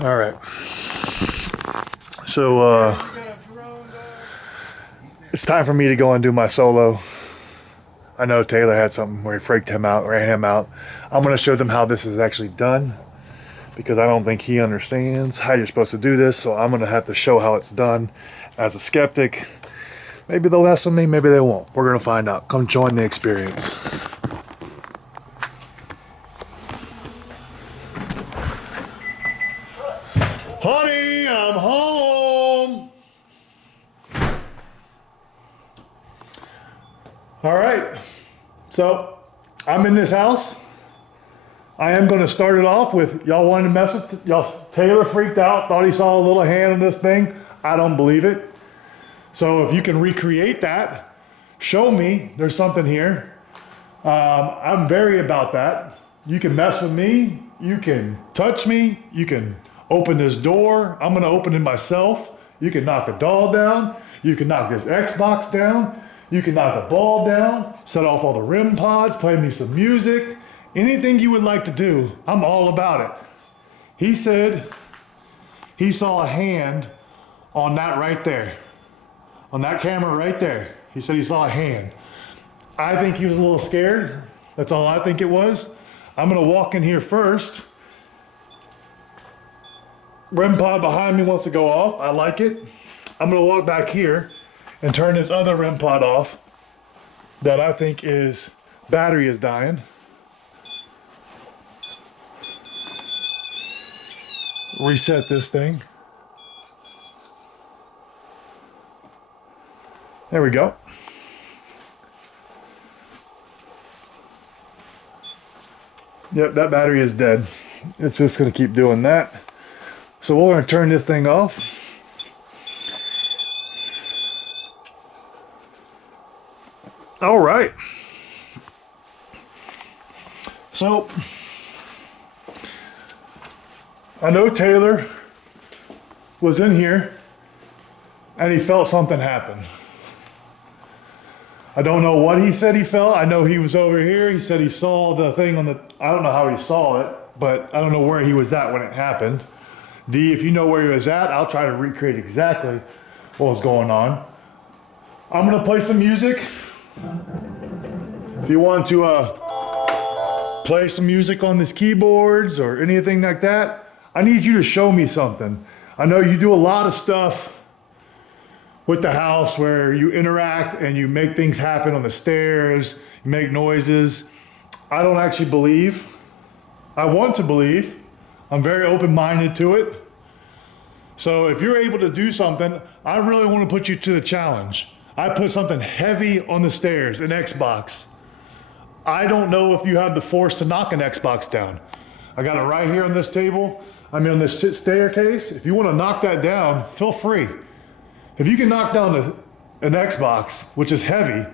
All right. So it's time for me to go and do my solo. I know Taylor had something where he freaked him out, ran him out. I'm going to show them how this is actually done because I don't think he understands how you're supposed to do this. So I'm going to have to show how it's done as a skeptic. Maybe they'll mess with me, maybe they won't. We're going to find out. Come join the experience. Honey, I'm home. All right, so I'm in this house. I am going to start it off with y'all wanted to mess with y'all. Taylor freaked out, thought he saw a little hand in this thing. I don't believe it. So if you can recreate that, show me there's something here. I'm very about that. You can mess with me. You can touch me. You can open this door. I'm going to open it myself. You can knock a doll down. You can knock this Xbox down. You can knock a ball down, set off all the REM pods, play me some music. Anything you would like to do, I'm all about it. He said he saw a hand on that right there. On that camera right there. He said he saw a hand. I think he was a little scared. That's all I think it was. I'm going to walk in here first. REM pod behind me wants to go off. I like it. I'm going to walk back here and turn this other REM pod off that I think is battery is dying. Reset this thing. There we go. Yep, that battery is dead. It's just going to keep doing that. So we're going to turn this thing off. All right. So I know Taylor was in here and he felt something happen. I don't know what he said he felt. I know he was over here. He said he saw the thing on the, I don't know how he saw it, but I don't know where he was at when it happened. D, if you know where he was at, I'll try to recreate exactly what was going on. I'm gonna play some music. If you want to play some music on these keyboards or anything like that, I need you to show me something. I know you do a lot of stuff with the house where you interact and you make things happen on the stairs, you make noises. I don't actually believe. I want to believe. I'm very open-minded to it. So if you're able to do something, I really want to put you to the challenge. I put something heavy on the stairs, an Xbox. I don't know if you have the force to knock an Xbox down. I got it right here on this table. I mean on this staircase. If you want to knock that down, feel free. If you can knock down an Xbox, which is heavy,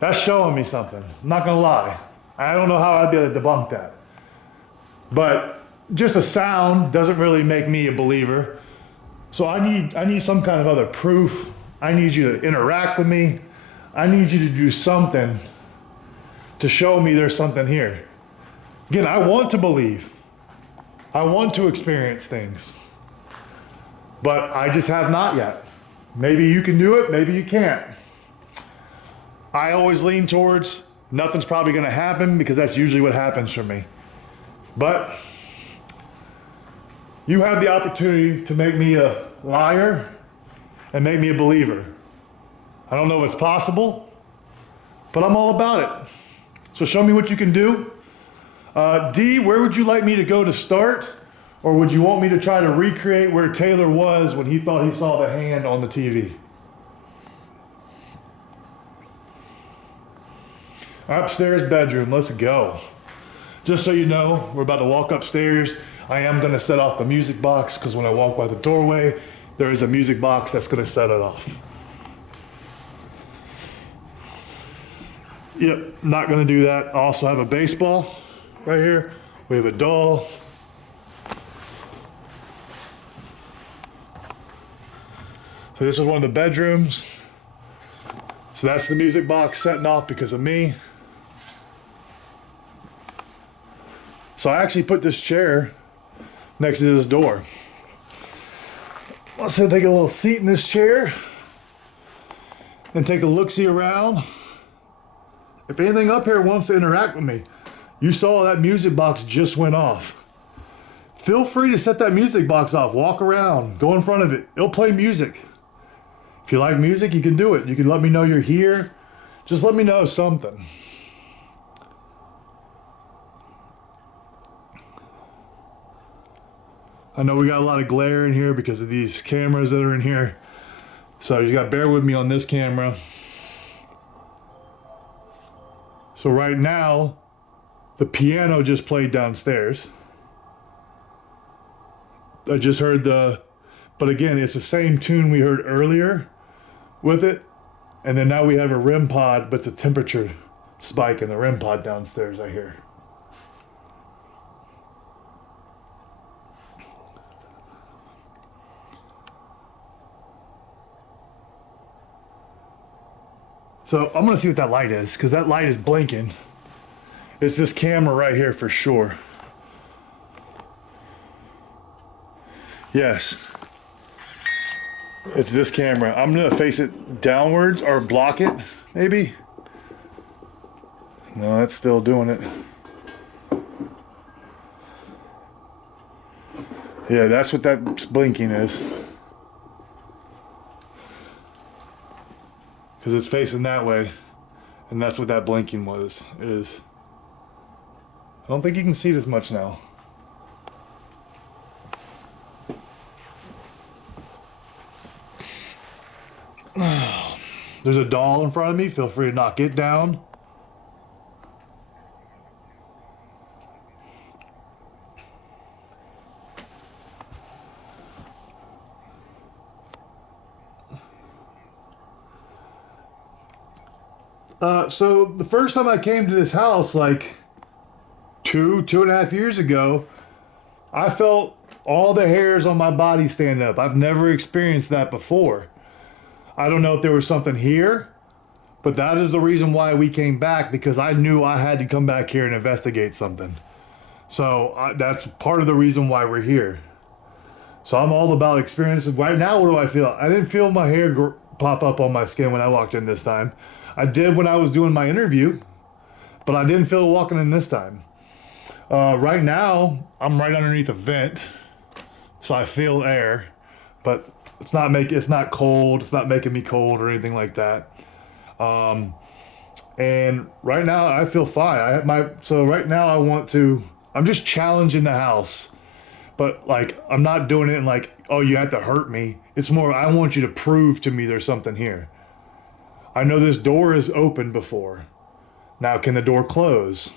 that's showing me something. I'm not gonna lie. I don't know how I did to debunk that. But just a sound doesn't really make me a believer. So I need some kind of other proof. I need you to interact with me. I need you to do something to show me there's something here. Again, I want to believe. I want to experience things. But I just have not yet. Maybe you can do it, maybe you can't. I always lean towards nothing's probably gonna happen because that's usually what happens for me. But you have the opportunity to make me a liar and make me a believer. I don't know if it's possible, but I'm all about it. So show me what you can do. D, where would you like me to go to start? Or would you want me to try to recreate where Taylor was when he thought he saw the hand on the TV? Upstairs bedroom, let's go. Just so you know, we're about to walk upstairs. I am gonna set off the music box because when I walk by the doorway, there is a music box that's gonna set it off. Yep, not gonna do that. I also have a baseball right here. We have a doll. So this is one of the bedrooms. So that's the music box setting off because of me. So I actually put this chair next to this door. Let's take a little seat in this chair and take a look-see around. If anything up here wants to interact with me, you saw that music box just went off. Feel free to set that music box off. Walk around, go in front of it. It'll play music. If you like music, you can do it. You can let me know you're here. Just let me know something. I know we got a lot of glare in here because of these cameras that are in here. So you gotta bear with me on this camera. So right now, the piano just played downstairs. I just heard but again, it's the same tune we heard earlier with it. And then now we have a REM pod, but it's a temperature spike in the REM pod downstairs, I hear. So I'm gonna see what that light is, because that light is blinking. It's this camera right here for sure. Yes. It's this camera. I'm gonna face it downwards or block it, maybe. No, that's still doing it. Yeah, that's what that blinking is. Because it's facing that way, and that's what that blinking is. I don't think you can see it as much now. There's a doll in front of me. Feel free to knock it down. So the first time I came to this house, like two and a half years ago, I felt all the hairs on my body stand up. I've never experienced that before. I don't know if there was something here, but that is the reason why we came back, because I knew I had to come back here and investigate something. So that's part of the reason why we're here. So I'm all about experiences. Right now, what do I feel? I didn't feel my hair pop up on my skin when I walked in this time. I did when I was doing my interview, but I didn't feel it walking in this time. Right now, I'm right underneath a vent, so I feel air, but it's not cold. It's not making me cold or anything like that. And right now, I feel fine. So right now, I'm just challenging the house, but like I'm not doing it in like, oh, you have to hurt me. It's more, I want you to prove to me there's something here. I know this door is open before. Now, can the door close?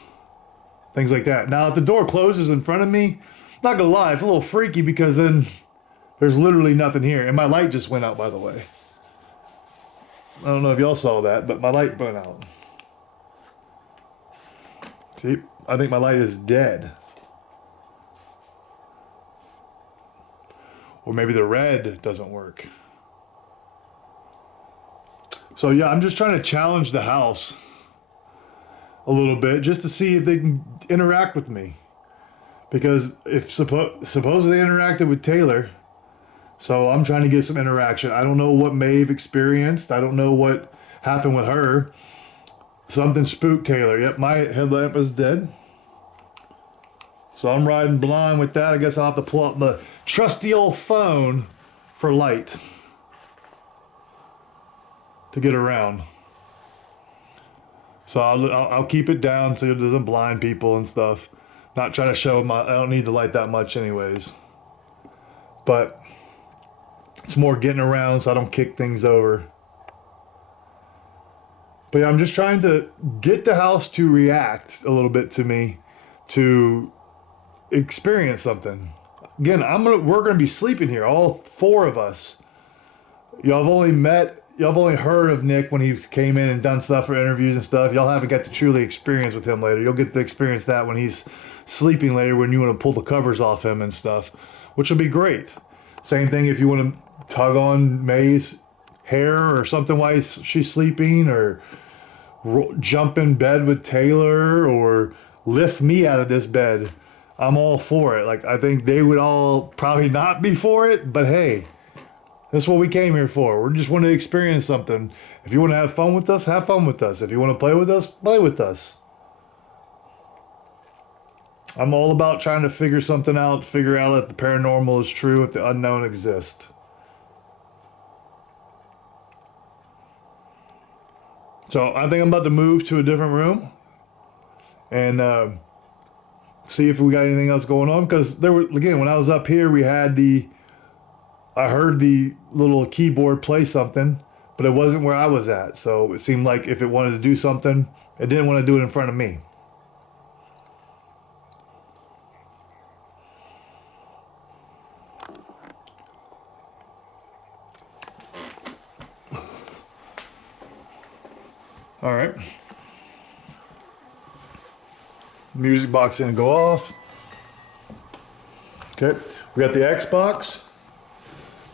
Things like that. Now, if the door closes in front of me, not gonna lie, it's a little freaky, because then there's literally nothing here. And my light just went out, by the way. I don't know if y'all saw that, but my light went out. See, I think my light is dead. Or maybe the red doesn't work. So yeah, I'm just trying to challenge the house a little bit, just to see if they can interact with me. Because if suppose they interacted with Taylor, so I'm trying to get some interaction. I don't know what Maeve experienced. I don't know what happened with her. Something spooked Taylor. Yep, my headlamp is dead. So I'm riding blind with that. I guess I'll have to pull out the trusty old phone for light to get around. So I'll keep it down so it doesn't blind people and stuff. Not trying to show I don't need the light that much anyways. But it's more getting around so I don't kick things over. But yeah, I'm just trying to get the house to react a little bit to me, to experience something. Again, we're gonna be sleeping here, all four of us. Y'all have only heard of Nick when he came in and done stuff for interviews and stuff. Y'all haven't got to truly experience with him later. You'll get to experience that when he's sleeping later, when you want to pull the covers off him and stuff, which will be great. Same thing if you want to tug on May's hair or something while she's sleeping, or jump in bed with Taylor, or lift me out of this bed. I'm all for it. Like, I think they would all probably not be for it, but hey, that's what we came here for. We just want to experience something. If you want to have fun with us, have fun with us. If you want to play with us, play with us. I'm all about trying to figure something out, figure out if the paranormal is true, if the unknown exists. So I think I'm about to move to a different room and see if we got anything else going on. Because there were, again, when I was up here, I heard the little keyboard play something, but it wasn't where I was at. So it seemed like if it wanted to do something, it didn't want to do it in front of me. All right. Music box didn't go off. Okay. We got the Xbox.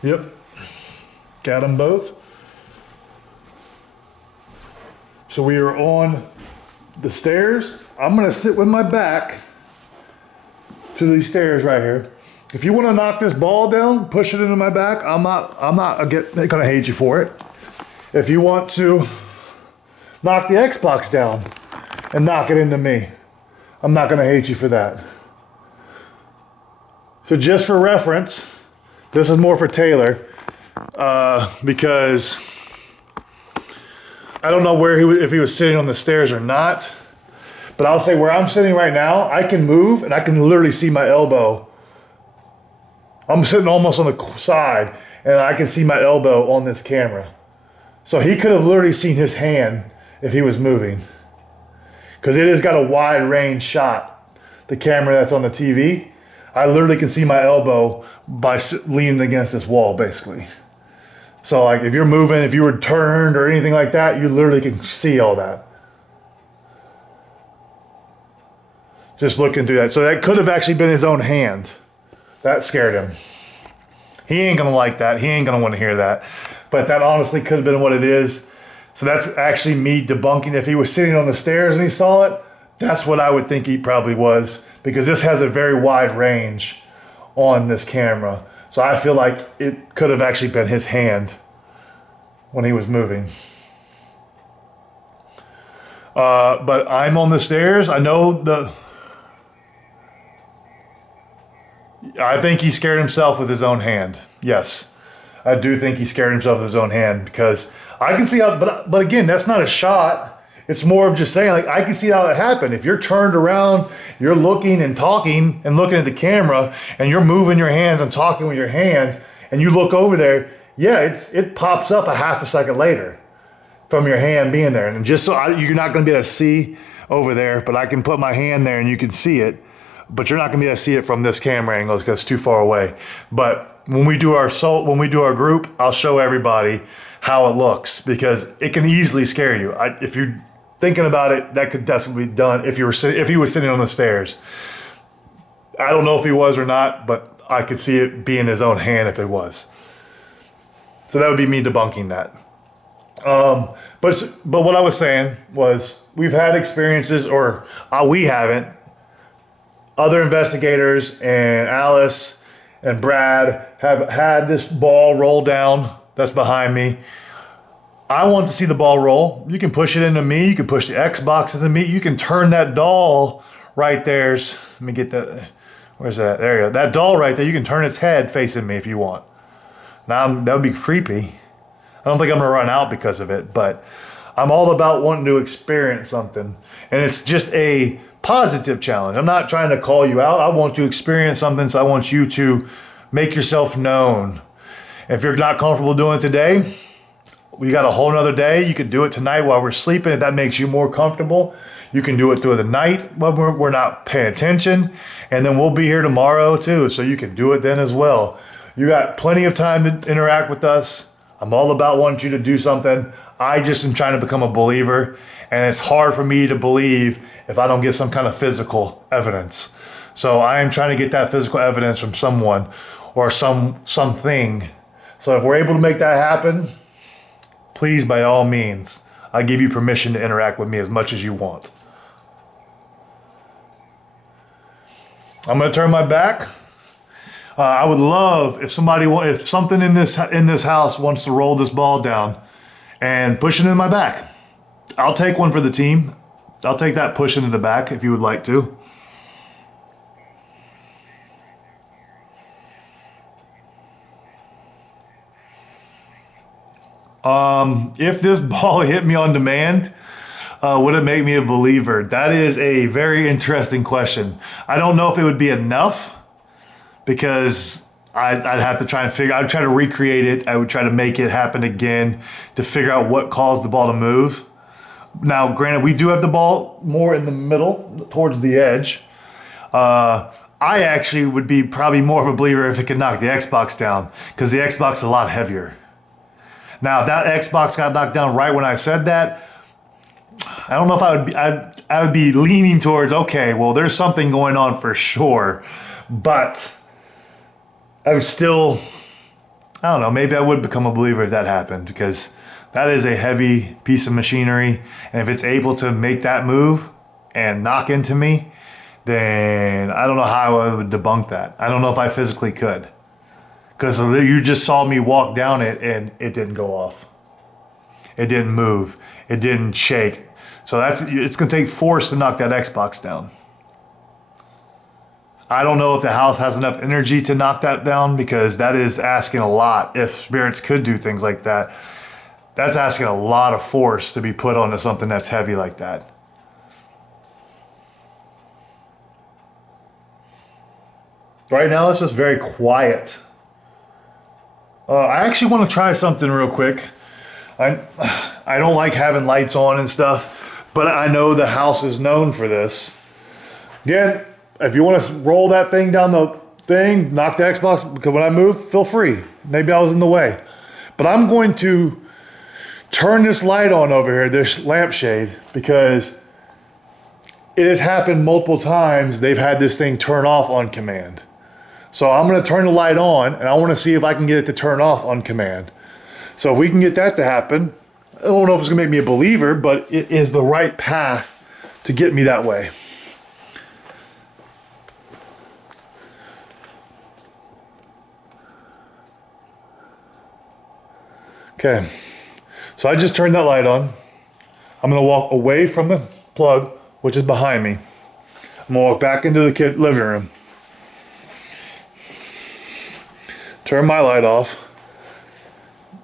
Yep. Got them both. So we are on the stairs. I'm going to sit with my back to these stairs right here. If you want to knock this ball down, push it into my back, I'm not going to hate you for it. If you want to knock the Xbox down and knock it into me, I'm not going to hate you for that. So just for reference, this is more for Taylor, because I don't know if he was sitting on the stairs or not, but I'll say where I'm sitting right now, I can move and I can literally see my elbow. I'm sitting almost on the side and I can see my elbow on this camera. So he could have literally seen his hand if he was moving, because it has got a wide range shot. The camera that's on the TV, I literally can see my elbow by leaning against this wall, basically. So like if you're moving, if you were turned or anything like that, you literally can see all that. Just looking through that. So that could have actually been his own hand. That scared him. He ain't gonna like that. He ain't gonna want to hear that. But that honestly could have been what it is. So that's actually me debunking. If he was sitting on the stairs and he saw it, that's what I would think he probably was, because this has a very wide range on this camera. So I feel like it could have actually been his hand when he was moving. But I'm on the stairs. I think he scared himself with his own hand. Yes, I do think he scared himself with his own hand, because I can see how, but again, that's not a shot. It's more of just saying, like, I can see how it happened. If you're turned around, you're looking and talking and looking at the camera, and you're moving your hands and talking with your hands, and you look over there, yeah, it pops up a half a second later from your hand being there. And just so you're not going to be able to see over there, but I can put my hand there and you can see it, but you're not going to be able to see it from this camera angle because it's too far away. But when we do our group, I'll show everybody how it looks, because it can easily scare you. If you're thinking about it, that could definitely be done if he was sitting on the stairs. I don't know if he was or not, but I could see it being his own hand if it was. So that would be me debunking that. But what I was saying was, we've had experiences, or we haven't. Other investigators and Alice and Brad have had this ball roll down that's behind me. I want to see the ball roll. You can push it into me. You can push the Xbox into me. You can turn that doll right there. Let me get that. Where's that? There you go. That doll right there, you can turn its head facing me if you want. Now, that would be creepy. I don't think I'm going to run out because of it, but I'm all about wanting to experience something. And it's just a positive challenge. I'm not trying to call you out. I want to experience something, so I want you to make yourself known. If you're not comfortable doing it today, we got a whole nother day. You could do it tonight while we're sleeping. If that makes you more comfortable, you can do it through the night when we're not paying attention. And then we'll be here tomorrow too, so you can do it then as well. You got plenty of time to interact with us. I'm all about wanting you to do something. I just am trying to become a believer, and it's hard for me to believe if I don't get some kind of physical evidence. So I am trying to get that physical evidence from someone or something. So if we're able to make that happen, please, by all means, I give you permission to interact with me as much as you want. I'm gonna turn my back. I would love if if something in this house wants to roll this ball down and push it in my back. I'll take one for the team. I'll take that push into the back if you would like to. If this ball hit me on demand, would it make me a believer? That is a very interesting question. I don't know if it would be enough because I'd have to try and I'd try to recreate it. I would try to make it happen again to figure out what caused the ball to move. Now, granted, we do have the ball more in the middle towards the edge. I actually would be probably more of a believer if it could knock the Xbox down because the Xbox is a lot heavier. Now, if that Xbox got knocked down right when I said that, I don't know if I would be leaning towards, okay, well, there's something going on for sure. But I would still, I don't know, maybe I would become a believer if that happened because that is a heavy piece of machinery. And if it's able to make that move and knock into me, then I don't know how I would debunk that. I don't know if I physically could. Because you just saw me walk down it and it didn't go off. It didn't move. It didn't shake. So it's going to take force to knock that Xbox down. I don't know if the house has enough energy to knock that down because that is asking a lot. If spirits could do things like that, that's asking a lot of force to be put onto something that's heavy like that. Right now, it's just very quiet. I actually want to try something real quick. I don't like having lights on and stuff, but I know the house is known for this. Again, if you want to roll that thing down the thing, knock the Xbox, because when I move, feel free. Maybe I was in the way. But I'm going to turn this light on over here, this lampshade, because it has happened multiple times. They've had this thing turn off on command. So I'm going to turn the light on, and I want to see if I can get it to turn off on command. So if we can get that to happen, I don't know if it's going to make me a believer, but it is the right path to get me that way. Okay, so I just turned that light on. I'm going to walk away from the plug, which is behind me. I'm going to walk back into the living room. Turn my light off.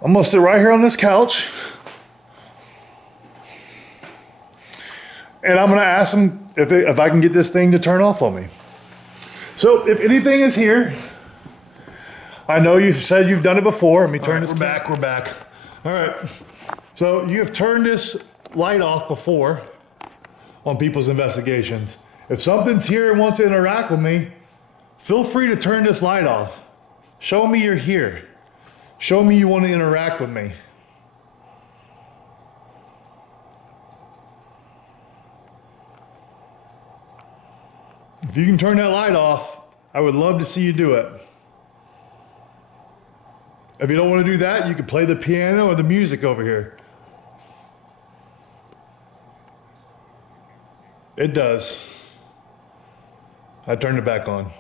I'm gonna sit right here on this couch and I'm gonna ask them if I can get this thing to turn off on me. So if anything is here, I know you've said you've done it before. Let me turn this back. We're back. All right. So you have turned this light off before on people's investigations. If something's here and wants to interact with me, feel free to turn this light off. Show me you're here. Show me you want to interact with me. If you can turn that light off, I would love to see you do it. If you don't want to do that, you can play the piano or the music over here. It does. I turned it back on.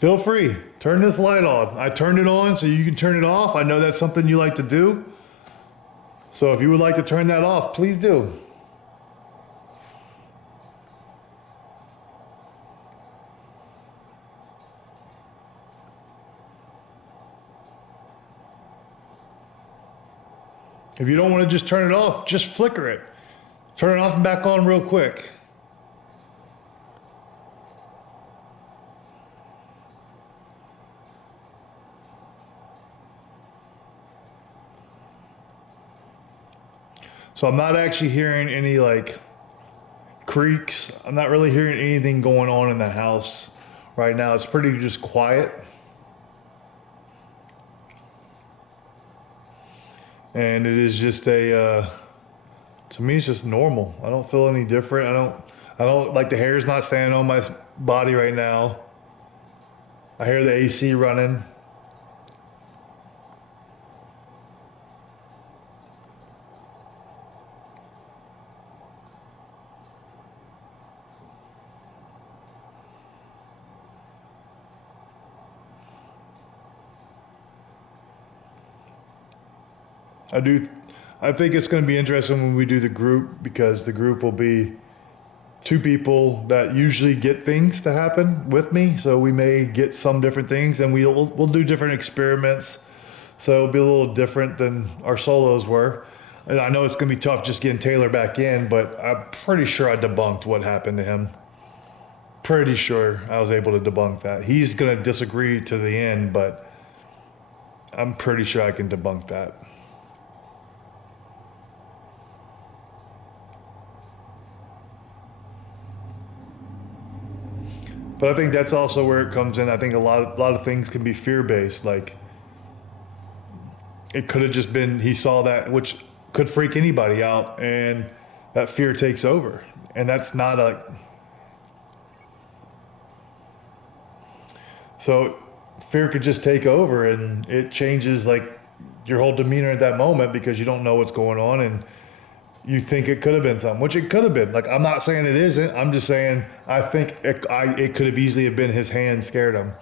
Feel free, turn this light on. I turned it on so you can turn it off. I know that's something you like to do. So if you would like to turn that off, please do. If you don't want to just turn it off, just flicker it. Turn it off and back on real quick. So I'm not actually hearing any like creaks. I'm not really hearing anything going on in the house right now. It's pretty just quiet. And it is just to me, it's just normal. I don't feel any different. I don't like the hair's not standing on my body right now. I hear the AC running. I think it's going to be interesting when we do the group, because the group will be two people that usually get things to happen with me. So we may get some different things, and we'll do different experiments. So it'll be a little different than our solos were. And I know it's going to be tough just getting Taylor back in, but I'm pretty sure I debunked what happened to him. Pretty sure I was able to debunk that. He's going to disagree to the end, but I'm pretty sure I can debunk that. But I think that's also where it comes in. I think a lot of things can be fear-based. Like, it could have just been he saw that, which could freak anybody out, and that fear takes over. And that's not a... So fear could just take over, and it changes like your whole demeanor at that moment, because you don't know what's going on, and you think it could have been something, which it could have been. Like, I'm not saying it isn't. I'm just saying I think it could have easily have been his hand scared him.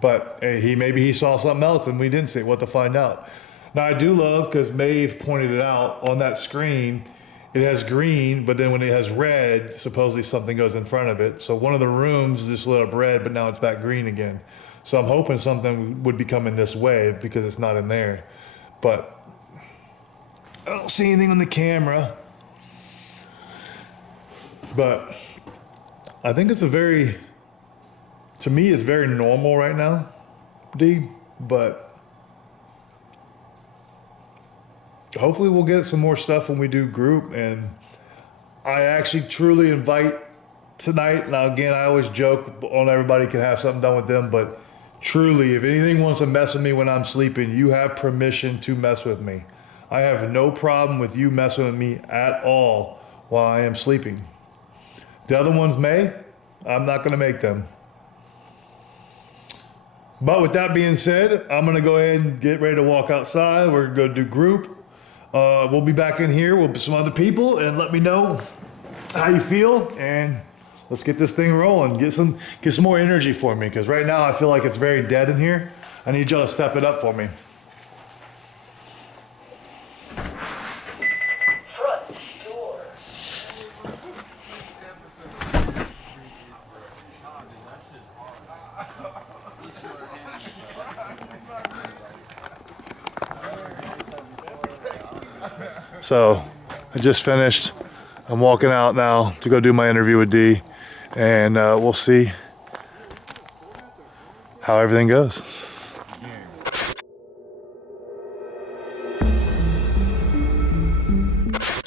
But maybe he saw something else and we didn't see it. We'll have to find out. Now, I do love, because Maeve pointed it out on that screen, it has green, but then when it has red, supposedly something goes in front of it. So one of the rooms just lit up red, but now it's back green again. So I'm hoping something would be coming this way, because it's not in there. But I don't see anything on the camera. But I think it's to me, it's very normal right now, D. But hopefully we'll get some more stuff when we do group. And I actually truly invite tonight. Now, again, I always joke on everybody can have something done with them, but truly, if anything wants to mess with me when I'm sleeping, you have permission to mess with me. I have no problem with you messing with me at all while I am sleeping. The other ones may. I'm not going to make them. But with that being said, I'm going to go ahead and get ready to walk outside. We're going to go do group. We'll be back in here with some other people, and let me know how you feel, and let's get this thing rolling. Get some more energy for me, because right now I feel like it's very dead in here. I need y'all to step it up for me. So I just finished. I'm walking out now to go do my interview with D, and we'll see how everything goes.